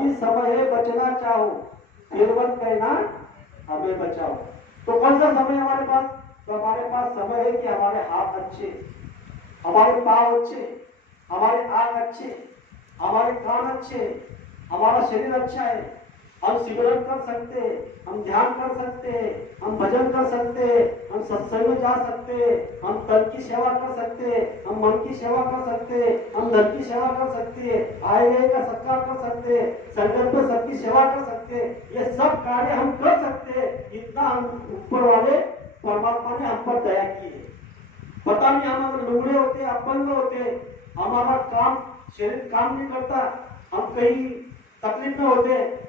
अभी समय है बचना चाहो, फिर मत कहना हमें बचाओ। तो कौन सा समय हमारे पास? तो हमारे पास समय है कि हमारे हाथ अच्छे, हमारे पांव अच्छे, हमारे आंख अच्छे, हमारे कान अच्छे, हमारा शरीर अच्छा है, हम सिमरन कर सकते हैं, हम ध्यान कर सकते हैं, हम भजन कर सकते हैं, हम सत्संग में जा सकते हैं, हम तन की सेवा कर सकते हैं, हम मन की सेवा कर सकते हैं, हम धन की सेवा कर सकते हैं, आए गए का सत्कार कर सकते हैं, संगत में सबकी सेवा कर सकते हैं। ये सब कार्य हम कर सकते हैं। इतना हम ऊपर वाले परमात्मा ने हम पर दया की है। पता नहीं हम अगर लुगड़े होते, अपंग होते, हमारा काम शरीर काम नहीं करता, हम कहीं तकलीफ में होते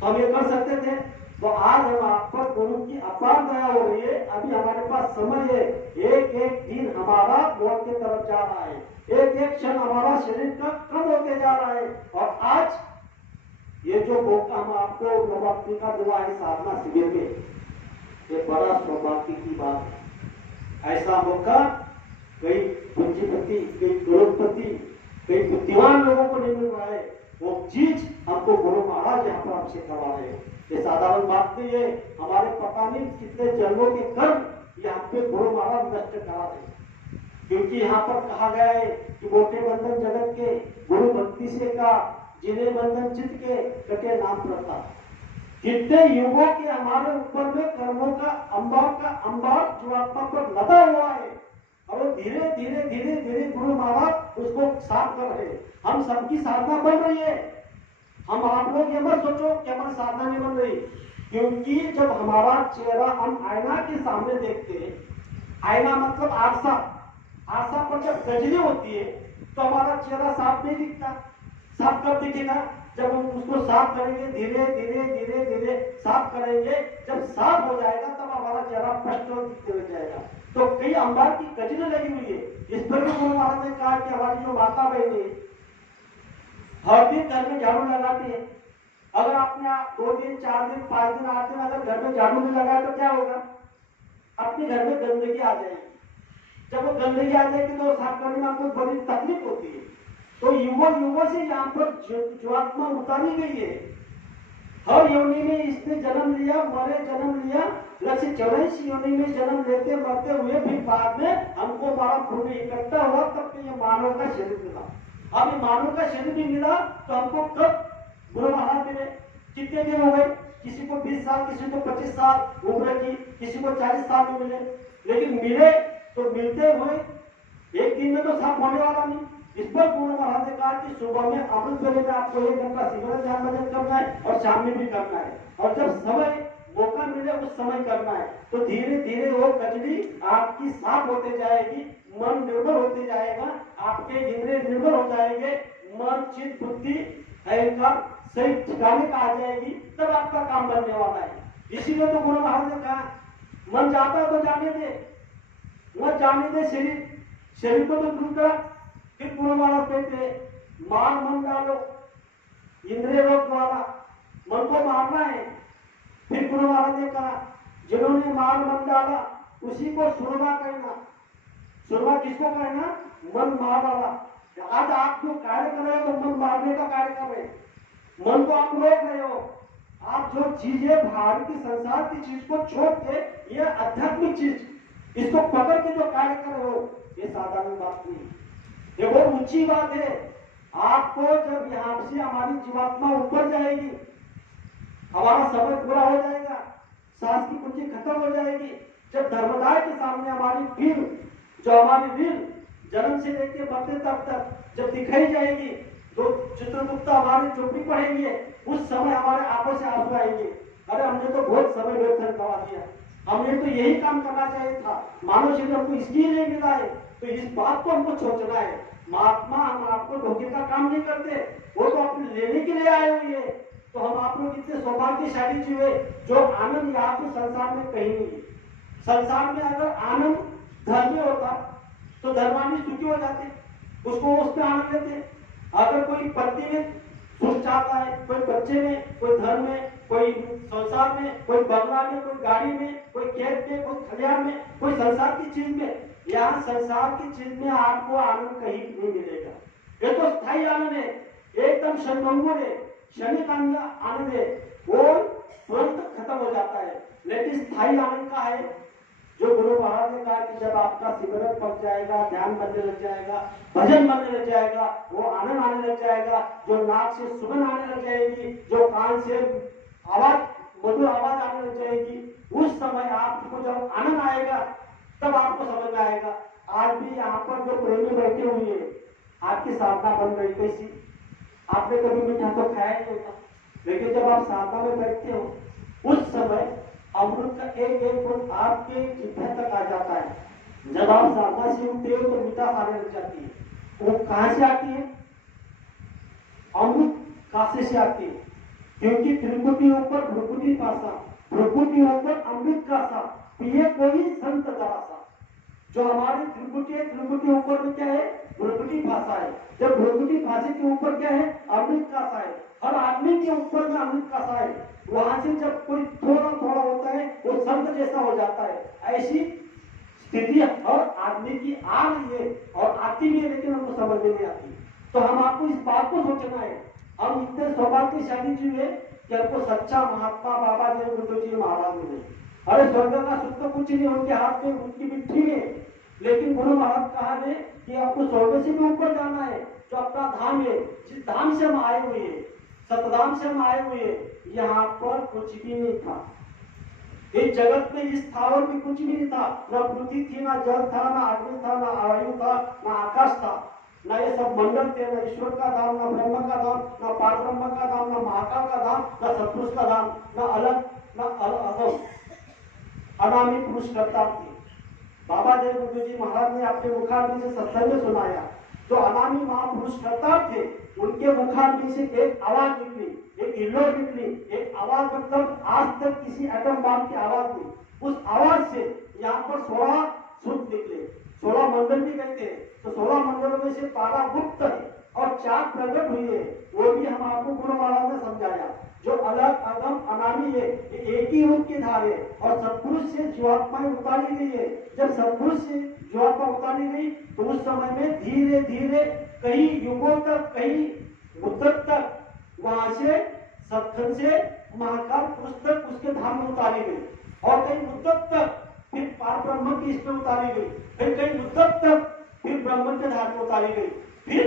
तो हम ये कर सकते थे। तो आज हम आप पर गुरु की अपार दया हो रही है। अभी हमारे पास समय है, एक एक दिन हमारा मौत की तरफ जा रहा है, एक एक क्षण हमारा शरीर का कम होते जा रहा है। और आज ये जो मौका हम आपको नवरात्रि का दुआ है साधना शिविर में, ये बड़ा सौभाग्य की बात है। ऐसा मौका कई पूंजीपति, कई करोड़पति, कई बुद्धिमान लोगों को नहीं मिल रहा है। वो चीज हमको गुरु महाराज यहाँ पर हमसे करवा रहे हैं। ये साधारण बात नहीं है। हमारे पता नहीं कितने जन्मों के कर्म यहाँ पे गुरु महाराज नष्ट करा रहे। क्योंकि यहाँ पर कहा गया है कि मोटे बंधन जगत के गुरु भक्ति से का, जिन्हें बंधन चित्त के कटे नाम प्रथा। कितने युगों के हमारे ऊपर में कर्मों का अंबार जो आत्मा पर लदा हुआ है, और वो धीरे धीरे धीरे धीरे गुरु महाराज उसको साफ कर रहे हैं। हम सबकी साधना बन रही है। हम आप लोग ये मत सोचो कि हमारी साधना नहीं बन रही, क्योंकि जब हमारा चेहरा हम आईना के सामने देखते हैं, आईना मतलब आरसा, आरसा पर जब गजनी होती है तो हमारा चेहरा साफ नहीं दिखता। साफ कब दिखेगा? जब हम उसको साफ करेंगे, धीरे धीरे धीरे धीरे साफ करेंगे, जब साफ हो जाएगा तब हमारा चेहरा स्पष्ट दिखते हो जाएगा। तो कई अंबार की गजनी लगी हुई है। इस पर भी गुरु महाराज ने कहा कि हमारी जो माता बहन है हर दिन घर में झाड़ू लगाती है। अगर आपने 2 दिन 4 दिन 5 दिन 8 दिन अगर घर में झाड़ू नहीं लगाया तो क्या होगा? अपने घर में गंदगी आ जाएगी। जब वो गंदगी आ जाएगी तो साफ करने में आपको बड़ी तकलीफ होती है। तो युगों से यहाँ पर जो आत्मा उतारी गई है, हर योनि में इसने जन्म लिया, मरे जन्म लिया, लक्ष्य 84 योनि में जन्म लेते मरते हुए भी बाद में हमको हमारा पुण्य इकट्ठा हुआ, तब तो ये मानव का शरीर मिला। अब ये मानव का शरीर भी मिला तो हमको कब गुरु महाराज मिले? कितने दिन हो गए? किसी को 20 साल, किसी को 25 साल उम्र की, किसी को 40 साल में मिले। लेकिन मिले तो मिलते हुए एक दिन में तो साफ होने वाला नहीं। इस पर गुरु महाराज ने कहा कि सुबह में अमृत वेले में आपको 1 घंटा सिमरन ध्यान भजन करना है और शाम में भी करना है, और जब समय मौका मिले उस समय करना है। तो धीरे धीरे वो गजनी आपकी साफ होते जाएगी, मन निर्भर होते जाएगा, आपके इंद्रिय निर्भर हो जाएंगे, मन चित्त बुद्धि अहंकार सही ठिकाने का आ जाएगी, तब आपका काम बनने वाला है। इसीलिए तो गुरु महाराज ने कहा मन जाता तो जाने दे, मत जाने दे शरीर को तो दूर करा। फिर गुरु महाराज कहते मार मन डालो, इंद्रिय रोग द्वारा मन को मारना है। फिर गुरु महाराज ने कहा जिन्होंने मार मन डाला उसी को सुरमा कहना। सुरमा किसको कहना? मन मार डाला। आज आप जो कार्य कर रहे हो तो मन मारने का कार्य कर रहे हो, मन को आप रोक रहे हो। आप जो चीजें बाहर की संसार की चीज को छोड़ के ये आध्यात्मिक चीज इसको पकड़ के जो कार्य कर रहे हो, ये साधारण बात नहीं, ये बहुत ऊंची बात है। आपको जब यहाँ से हमारी जीवात्मा ऊपर जाएगी, हमारा समय पूरा हो जाएगा, सांस की कुंजी खत्म हो जाएगी, जब धर्मदाय के सामने हमारी भीड़, जो हमारी रील जन्म से लेकर मरते तक जब दिखाई जाएगी, तो चित्रगुप्त हमारी चौपड़ी पढ़ेंगे, उस समय हमारे आंखों से आंसू आएंगे। अरे हमने तो बहुत समय व्यर्थ गवा दिया, हमने तो यही काम करना चाहिए था, मानव शरीर हमको इसलिए नहीं मिला है। तो इस बात को हमको सोचना है। महात्मा हम आपको धोखे का काम नहीं करते, वो तो अपने लेने के लिए आए हुए हैं। तो हम आप लोग इतने सौभाग्यशाली जीव है, जो आनंद यहाँ पे संसार में कहीं नहीं है। संसार में अगर आनंद धर्म में होता तो धर्मानी सुखी हो जाते, उसको उसमें आनंद लेते। अगर कोई पत्नी में सुख चाहता है, कोई बच्चे में, कोई धर्म में, कोई संसार में, कोई बंगला में, कोई गाड़ी में, कोई खेत में, कोई खलिहान में, कोई संसार की चीज में, यहाँ संसार की चीज में आपको आनंद कहीं नहीं मिलेगा। ये तो स्थायी आनंद है, एकदम क्षणभंगुर है। क्षणिक आनंद है वो तुरंत खत्म हो जाता है, लेकिन स्थायी आनंद का है जो गुरु महाराज ने कहा कि जब आपका सिमरन पक जाएगा, ध्यान बनने लग जाएगा, भजन बनने लग जाएगा, वो आनंद आने लग जाएगा, जो नाक से सुगंध आने लग जाएगी, जो कान से आवाज मधुर आवाज आने लग जाएगी, उस समय आपको जब आनंद आएगा तब आपको समझ में आएगा। आज भी यहाँ पर जो प्रेमी बैठे हुए हैं, आपकी साधना बन रही कैसी? आपने कभी मीठा तो खाया नहीं होता, लेकिन जब आप साधना में बैठते हो उस समय अमृत का एक एक बूंद आपके जिह्वा तक आ जाता है। जब आप साधना से उठते हो तो मिठास आने लग जाती है। वो कहां से आती है? अमृत कासे से आती है, क्योंकि त्रिपुटी ऊपर भ्रुकुटी पासा, भ्रुकुटी ऊपर अमृत कासा, पिए कोई संत दरासा। जो हमारी त्रिपुटी है, त्रिपुटी ऊपर में क्या है? भ्रुकुटी भाषा है। जब भ्रुकुटी भाषा के ऊपर क्या है? अमृत कासा है। हर आदमी के ऊपर में अमृत कासा है। वहां से जब कोई थोड़ा थोड़ा होता है वो संत जैसा हो जाता है। ऐसी स्थिति हर आदमी की आ रही है और आती भी है, लेकिन हमको समझ में नहीं आती। तो हम आपको इस बात को सोचना है। हम इतने सौभाग्यशाली जीव है कि हमको सच्चा महात्मा बाबा जय गुरु जी महाराज मिले। अरे स्वर्ग का सुख तो कुछ नहीं, उनके हाथ में उनकी मिट्टी में, लेकिन गुरु महाराज कहा है कि आपको स्वर्ग से भी ऊपर जाना है, जो अपना धाम है, जिस धाम से हम आए हुए हैं, सतधाम से हम आए हुए हैं, यहाँ पर कुछ भी नहीं था। इस जगत में इस स्थावर में कुछ भी नहीं था। न पृथ्वी थी, ना जल था, ना अग्नि था, ना वायु था, ना आकाश था, ना ये सब मंडल थे, ना ईश्वर का धाम, ना ब्रह्म का धाम, ना पार ब्रह्म का धाम, ना महाकाल का धाम, ना सतपुरुष का धाम, ना अलग, ना अगम अनामी पुरुष करता थे। बाबा जय गुरु जी महाराज ने अपने मुखाग्नि से सत्संग में सुनाया। जो अनामी महापुरुष करता थे, उनके मुखाग्नि से एक आवाज निकली, एक हिल्लोल निकली, एक आवाज, मतलब आज तक किसी एटम बम की आवाज नहीं। उस आवाज से यहाँ पर 16 सूत्र निकले, 16 मंडल भी कहते हैं। तो 16 मंडलों में से 12 गुप्त है और 4 प्रकट हुई है। वो भी हम आपको गुरु महाराज ने समझाया। जो अलग अगम अनामी है, ये एक ही रूप की धार है और सत्पुरुष से जीवात्माएं उतारी गई है। जब सत्पुरुष से जीवात्मा उतारी गई तो उस समय में धीरे धीरे कई युगों तक, कई मुद्दत तक वहां से सत्संग से महाकाल पुरुष तक उसके धाम में उतारी गई और कई मुद्दत तक फिर पार ब्रह्म की इसमें उतारी गई, फिर कई मुद्दत तक फिर ब्रह्म के धाम में उतारी गई, फिर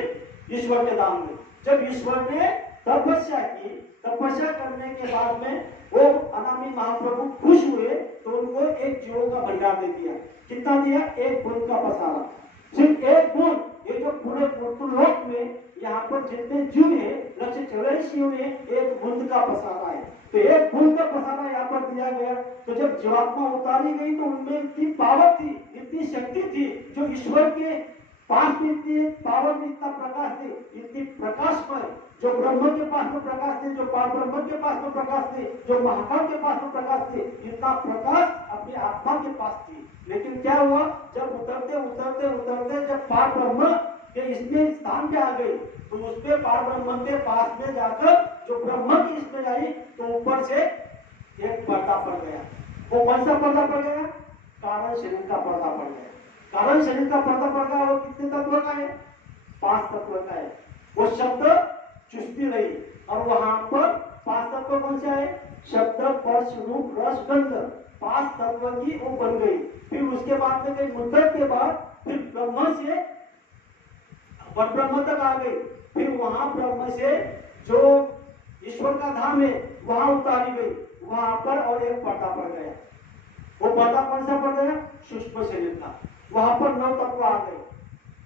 ईश्वर के धाम में। जब ईश्वर ने तपस्या की, तपस्या करने के बाद में वो अनामी महाप्रभु खुश हुए तो उनको एक जीवों का भंडार दे दिया। कितना दिया? एक बूंद का पसारा, सिर्फ एक बूंद। ये जो पूरे लोक में यहाँ पर जितने जीव है, 184 में एक बूंद का पसारा है। तो एक बूंद का पसारा यहाँ पर दिया गया। तो जब जीवात्मा उतारी गई तो उनमें इतनी पावर थी, इतनी शक्ति थी, जो ईश्वर के पास में इतनी पावर में इतना प्रकाश थे, इतनी प्रकाश पर, जो ब्रह्म के पास में प्रकाश थे, जो पार ब्रह्म के पास में प्रकाश थे, जो महाकाल के पास में प्रकाश थे, इतना प्रकाश अपनी आत्मा के पास थी। लेकिन क्या हुआ? जब उतरते उतरते उतरते जब पार ब्रह्म के इसमें स्थान पे आ गई तो उसपे पार ब्रह्म के पास में जाकर जो ब्रह्म की इसमें आई तो ऊपर से एक पर्दा पड़ गया। वो कौन सा पर्दा पड़ गया? कारण शरीर का पर्दा पड़ गया। कारण शरीर का पर्दा पड़ गया। वो कितने तत्व का है? 5 तत्व का है। वो शब्द चुस्ती रही और वहां पर 5 तत्व कौन से आए? शब्द, स्पर्श, रूप, रस, गंध, 5 तत्व की वो बन गई। फिर उसके बाद में कई मुद्दत के बाद फिर ब्रह्म से ब्रह्म तक आ गई। फिर वहां ब्रह्म से जो ईश्वर का धाम है वहां उतारी गई, वहां पर और एक पर्दा पड़ गया। वो पर्दा कौन सा पड़ गया? सूक्ष्म शरीर का। वहां पर 9 तत्व आ गए।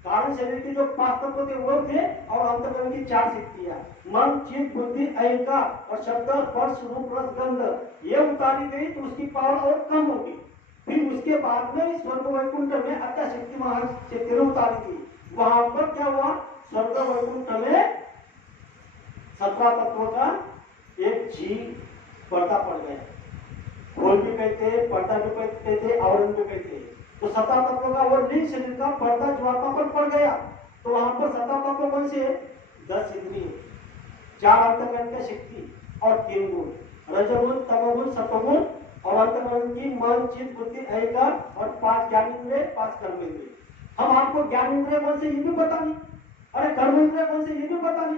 कारण शरीर के जो 5 तत्व थे वो थे और अंतकरण की 4 शक्तियां, मन, चित्त, बुद्धि, अहंकार और शब्द, स्पर्श, रूप, रस, गंध, ये उतारी गई तो उसकी पावर और कम होगी। फिर उसके बाद में स्वर्ग वैकुंठ में अत्या शक्ति महाशक्ति उतारी गई। वहां पर क्या हुआ? स्वर्ग वैकुंठ में 17 तत्वों का एक झील पर्दा पड़ गया। खोल भी कहते हैं, पर्दा भी कहते थे, आवरण भी कहते हैं। तो 17 तत्वों का वो लिंग शरीर का पर्दा ज्वाला पर पड़ गया। तो वहां पर 17 तत्व कौन से? 10 इंद्रिय, 4 अंतकरण की शक्ति और 3 गुण, रजगुण, तमोगुण, सतोगुण और अंतकरण की मन, चित्त, बुद्धि, अहंकार और 5 ज्ञानेंद्रिय, 5 कर्मेंद्रिय। हम आपको ज्ञानेंद्रिय कौन से ये भी पता नहीं, अरे कर्मेंद्रिय कौन से ये भी पता नहीं।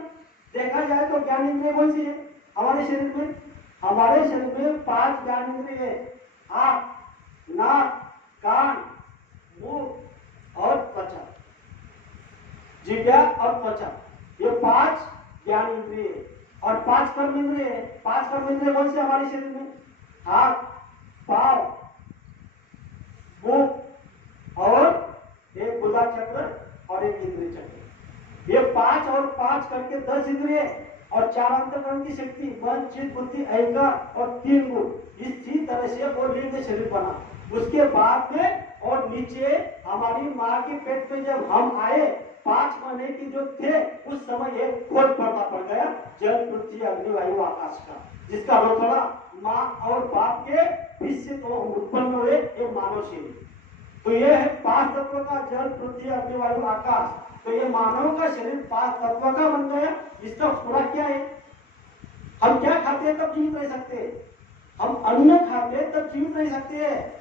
देखा जाए तो ज्ञान इंद्रिय कौन सी है हमारे शरीर में? हमारे शरीर में 5 ज्ञान इंद्रिय है, आंख, नाक, कान, मुंह और त्वचा, जिह्वा और त्वचा, ये 5 ज्ञान इंद्रिय है। और 5 कर्म इंद्रिय है। 5 कर्म इंद्रिय कौन से हमारे शरीर में? हाथ, पांव, मुंह और एक बुधा चक्र और एक इंद्रिय चक्र। ये 5 और 5 करके 10 इंद्रिय और 4 अंतःकरण की शक्ति, मन, चित्त, बुद्धि, अहंकार और 3 गुण। इसी तरह से वो लिंग शरीर बना। उसके बाद में और नीचे हमारी माँ के पेट में जब हम आए 5 महीने की जो थे उस समय एक खोल पर्दा पड़ गया, जल, पृथ्वी, अग्नि, वायु, आकाश का, जिसका रोकड़ा माँ और बाप के बीच से तो उत्पन्न हुए ये मानव शरीर। तो ये है 5 तत्व का, जल, पृथ्वी, अग्नि, वायु, आकाश। तो ये मानव का शरीर 5 तत्व का बन गया। इसका खुराक क्या है? हम क्या खाते हैं तब जीवित रह सकते हैं? हम अन्न खाते हैं तब जीवित रह सकते हैं।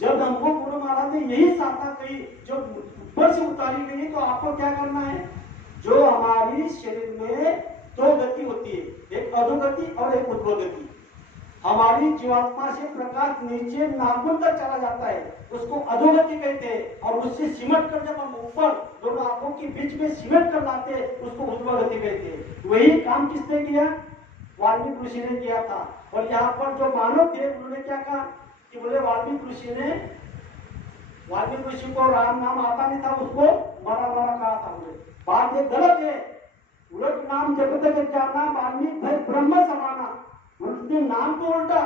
जब हमको गुरु महाराज ने यही साधना कही जो ऊपर से उतारी गई, तो आपको क्या करना है? जो हमारी शरीर में 2 गति होती है, एक अधोगति और एक ऊर्ध्वगति। हमारी जीवात्मा से प्रकाश नीचे नाखून तक चला जाता है, उसको अधोगति कहते हैं। और उससे सिमट कर जब हम ऊपर दोनों आंखों के बीच में सिमट कर लाते हैं, उसको ऊर्ध्वगति कहते हैं। वही काम किसने किया? वाल्मीकि ऋषि ने किया था। और यहाँ पर जो मानव थे उन्होंने क्या कहा कि बोले वाल्मीकि ऋषि को राम नाम आता नहीं था, उसको मरा मरा कहा था। बोले बात ये गलत है। उलट नाम जब तक जाना वाल्मीकि ब्रह्म समाना, उसने नाम को उल्टा